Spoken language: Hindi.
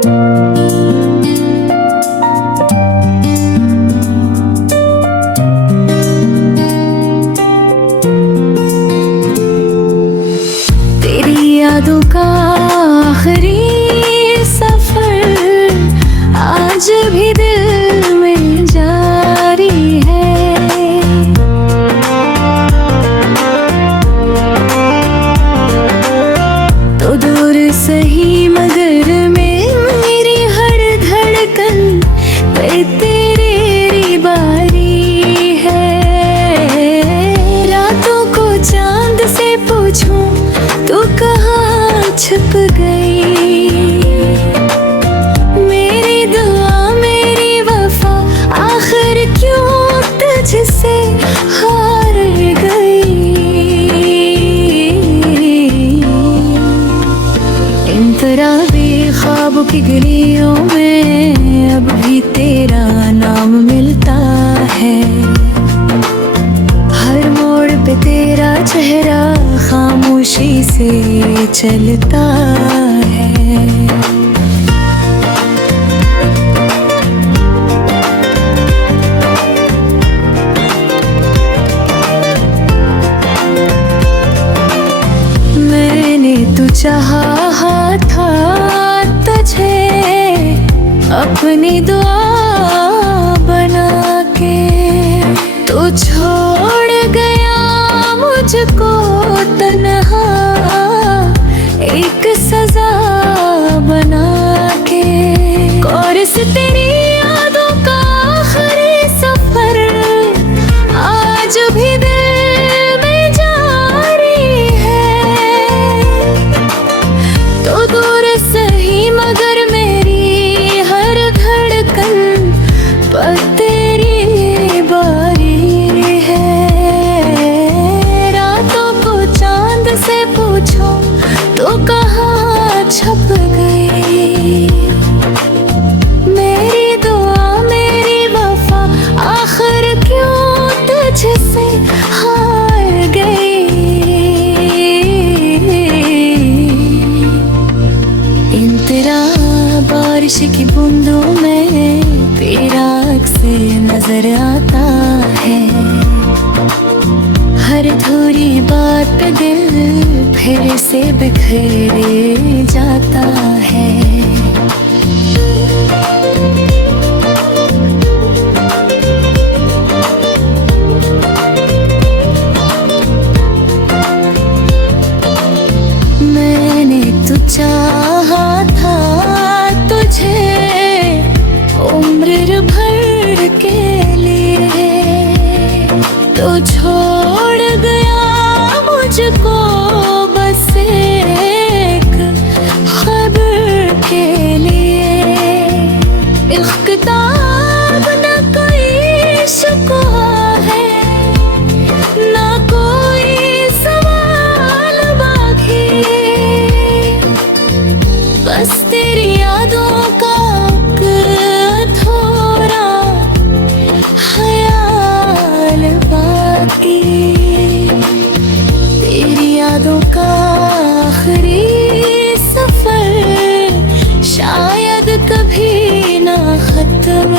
तेरी यादों का आखिरी सफर आज भी दिल में जारी है। तो दूर सही मगर मेरी हर धड़कन पे तेरी बारी है। रातों को चांद से पूछूं तू कहाँ छुप गई। मेरी दुआ मेरी वफा आखिर क्यों तुझसे हार गई। इन तराबी ख्वाबों की गलियों में अब भी तेरा नाम मिलता है। हर मोड़ पे तेरा चेहरा खामोशी से चलता है। मैंने तो चाहा था तुझे अपनी दुआ बना के, तू छोड़ गया मुझको तन्हा एक सजा बना के। और इस तेरी यादों का आखिरी सफर आज भी दिल में जारी है। तो दूर सही मगर मेरी हर धड़कन पर तेरी बारी है। रातों को चांद से पूछो तो कहाँ छुप गई। मेरी दुआ मेरी वफा आखिर क्यों तुझसे हार गई। इन तेरा बारिश की बूंदों में तेरा अक्स नजर आता है। हर थोड़ी बात पे दिल फिर से बिखरे जाता है। मैंने तो चाहा था तुझे उम्र भर के लिए, तो छोड़ गया मुझको बस एक खबर के लिए। इख्तिताब न कोई शिकवा है ना कोई सवाल बाकी, बस तेरी यादों का थोड़ा ख्याल बाकी। तेरी यादों का आखिरी सफर शायद कभी ना खत्म।